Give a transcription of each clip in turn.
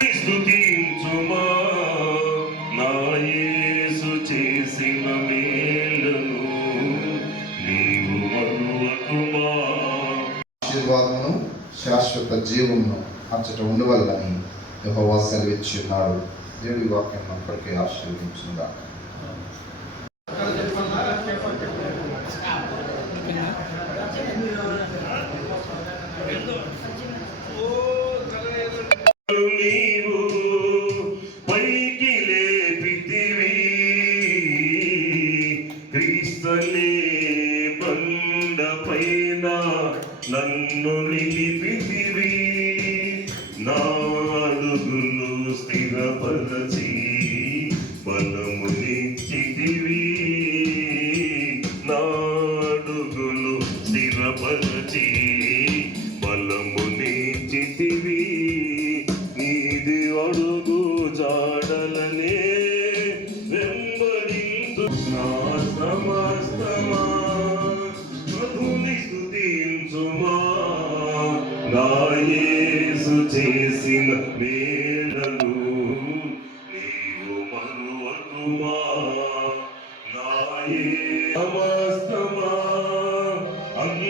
స్థుతించుమా నా యేసు చేసిన మేలును నీవు మరువకుమా ఆశీర్వాదమును శాశ్వత జీవమును అంచట ఉండవల్లని యహోవా సెలవిచ్చి ఉన్నాడు దేవుడి వాక్యం అప్పటికే ఆశీర్వదించుగా నన్ను నిలిపితివి. నా అడుగులు స్థిరపరచి బలమునిచ్చితివి నా అడుగులు స్థిరపరచి బలమునిచ్చితివి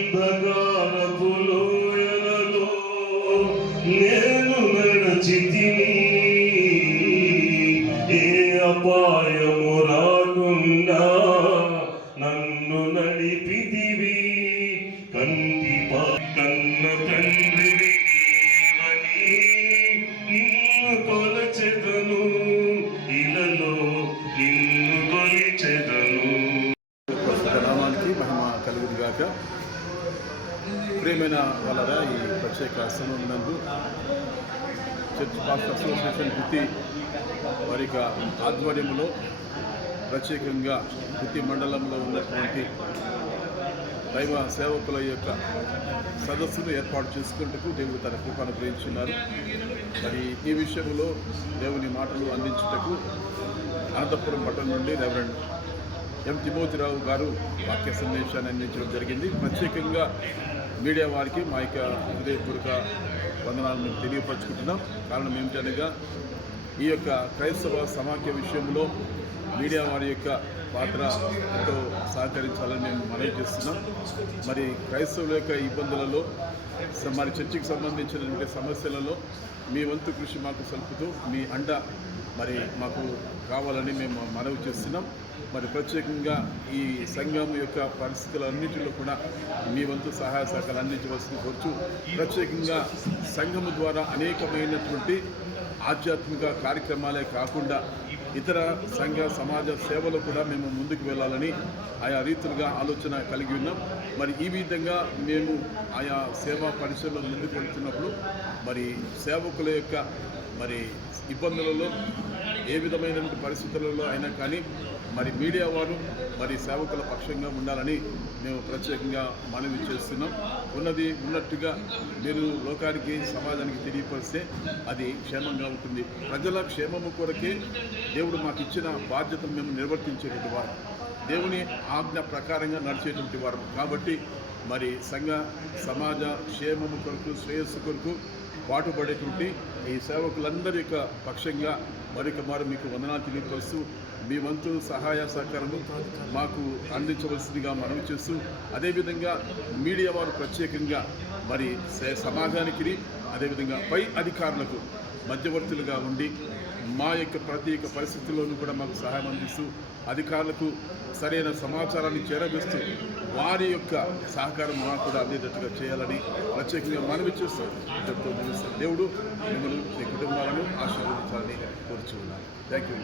అంధకారపు నేను నడచితిని. ఏ అపా ప్రియమైన వాళ్ళరా ఈ ప్రత్యేక సమయం నందు? చర్చ్ పాస్టర్ అసోసియేషన్ గుత్తి వారి యొక్క ఆధ్వర్యంలో ప్రత్యేకంగా గుత్తి మండలంలో ఉన్నటువంటి దైవ సేవకుల యొక్క సదస్సును ఏర్పాటు చేసుకుంటూ దేవుడు తన కృపను గ్రహించున్నారు. మరి ఈ విషయంలో దేవుని మాటలు అందించుటకు అనంతపురం పట్టణం నుండి రెవరెండ్ ఎం తిమోతిరావు గారు వాక్య సందేశాన్ని అందించడం జరిగింది. ప్రత్యేకంగా మీడియా వారికి మా యొక్క హృదయపూర్వక వందనాలను తెలియపరచుకుంటున్నాం. కారణం ఏమిటనగా ఈ యొక్క క్రైస్తవ సమాఖ్య విషయంలో మీడియా వారి యొక్క పాత్ర ఎంతో సహకరించాలని మేము మనవి చేస్తున్నాం. మరి క్రైస్తవుల యొక్క ఇబ్బందులలో మరి చర్చికి సంబంధించినటువంటి సమస్యలలో మీ వంతు కృషి మాకు సలుపుతూ మీ అండ మరి మాకు కావాలని మేము మనవి చేస్తున్నాం. మరి ప్రత్యేకంగా ఈ సంఘం యొక్క పరిస్థితులన్నింటిలో కూడా మీ వంతు సహాయ సహకారాలు అందించవలసింది కోరుచు ప్రత్యేకంగా సంఘం ద్వారా అనేకమైనటువంటి ఆధ్యాత్మిక కార్యక్రమాలే కాకుండా ఇతర సంఘ సమాజ సేవలు కూడా మేము ముందుకు వెళ్ళాలని ఆయా రీతులుగా ఆలోచన కలిగి ఉన్నాం. మరి ఈ విధంగా మేము ఆయా సేవా పరిశ్రమలో ముందుకు వెళ్తున్నప్పుడు మరి సేవకుల యొక్క మరి ఇబ్బందులలో ఏ విధమైనటువంటి పరిస్థితులలో అయినా కానీ మరి మీడియా వారు మరి సేవకుల పక్షంగా ఉండాలని మేము ప్రత్యేకంగా మనవి చేస్తున్నాం. ఉన్నది ఉన్నట్టుగా మీరు లోకానికి సమాజానికి తెలియపరిస్తే అది క్షేమంగా ఉంటుంది. ప్రజల క్షేమము కొరకే దేవుడు మాకు ఇచ్చిన బాధ్యతను మేము నిర్వర్తించేటువంటి వారు. దేవుని ఆజ్ఞ ప్రకారంగా నడిచేటువంటి వారు. కాబట్టి మరి సంఘ సమాజ క్షేమము కొరకు శ్రేయస్సు కొరకు పాటుపడేటువంటి ఈ సేవకులందరి యొక్క పక్షంగా మరొక మారు మీకు వందనాలు తెలియపరుస్తూ మీ వంతు సహాయ సహకారము మాకు అందించవలసిందిగా మనవి చేస్తూ అదేవిధంగా మీడియా వారు ప్రత్యేకంగా మరి సే- సమాజానికి అదేవిధంగా పై అధికారులకు మధ్యవర్తులుగా ఉండి మా యొక్క ప్రత్యేక పరిస్థితుల్లోనూ కూడా మాకు సహాయం అందిస్తూ అధికారులకు సరైన సమాచారాన్ని చేరవేస్తూ వారి యొక్క సహకారం మాకు కూడా అందేటట్టుగా చేయాలని ప్రత్యేకంగా మనవి చేస్తూ చెప్తూ దేవుడు మిమ్మల్ని మీ కుటుంబాలను ఆశీర్వదించాలని కోరుచున్నాను. Thank you